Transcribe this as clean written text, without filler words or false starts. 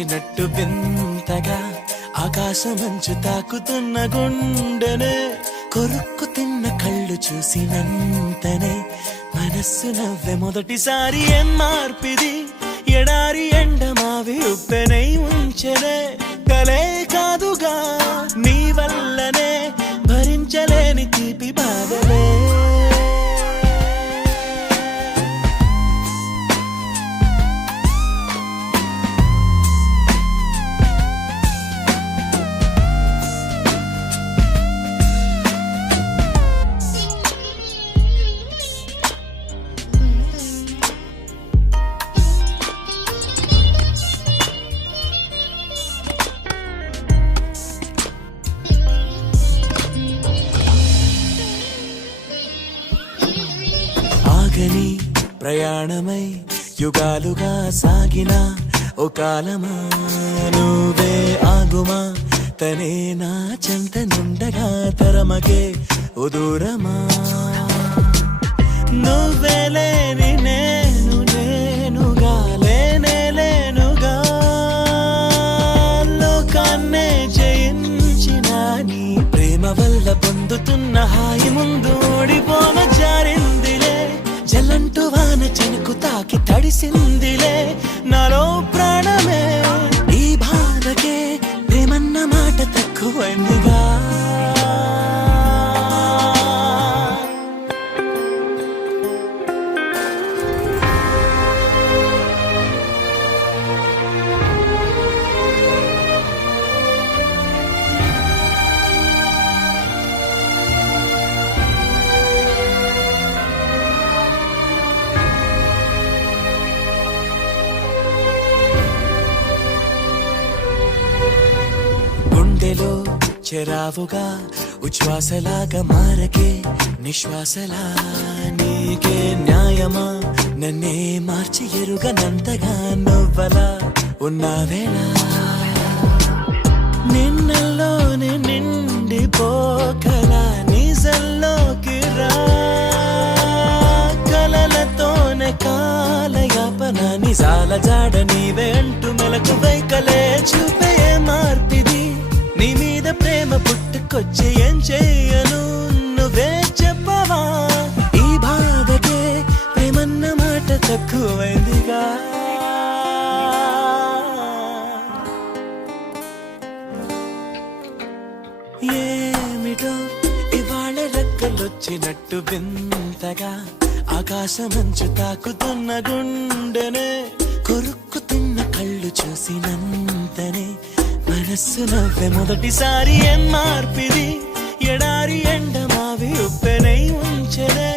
వచ్చినట్టు వింతగా ఆకాశమంచు తాకుతున్న గుండెనే కొరుక్కు తిన్న కళ్ళు చూసినంతనే మనస్సు నవ్వే మొదటిసారి ఏం మార్పిది ఎడారి ఎండమావి ఉప్పెనై ఉంచెనే కలే కాదుగా నీ వల్లనే భరించలేని తీపి బాధలే ఆగని ప్రయాణమై యుగాలుగా సాగిన ఓ కాలమా నువ్వే ఆగుమా తనే నా చెంత నుండగా తరమగే ఓ దూరమా నువ్వే లేని నేనుగా లేనే లేనుగా లోకాన్నే జయించిన నీ ప్రేమ వల్ల పొందుతున్న హాయి ముందు ఓడిపోన జారిందిలే జలంటు వాన చెనుకు తాకి తడిసిందిలే నాలో ప్రాణమే ఈ బాధకే ప్రేమన్న మాట తక్కువైందిగా గుండెలో చెరావుగా ఉచ్ఛ్వాసలాగా మారకే నిశ్వాసలా నీకే న్యాయమా నన్నే మార్చి ఎరుగనంతగా నువ్వలా ఉన్నావేలా నిన్నల్లోనే నిండిపోకలా నిజల్లోకి రా కలలతోనే కాలయాపన నిజాల జాడ నీవే అంటూ మెలకు వైకలే చూపే మార్పిది నీ మీద ప్రేమ పుట్టుకొచ్చి ఏం చెయ్యను నువ్వే చెప్పవా ఈ బాధకే ప్రేమన్న మాట తక్కువైందిగా ఏమిటో ఇవాళ రెక్కలొచ్చినట్టు వింతగా ఆకాశమంచు తాకుతున్న గుండెనే కొరుక్కు తిన్న కళ్ళు చూసినంతనే మనస్సు నవ్వే మొదటిసారి ఏం మార్పిది ఎడారి ఎండమావి ఉప్పెనై ఉంచెనే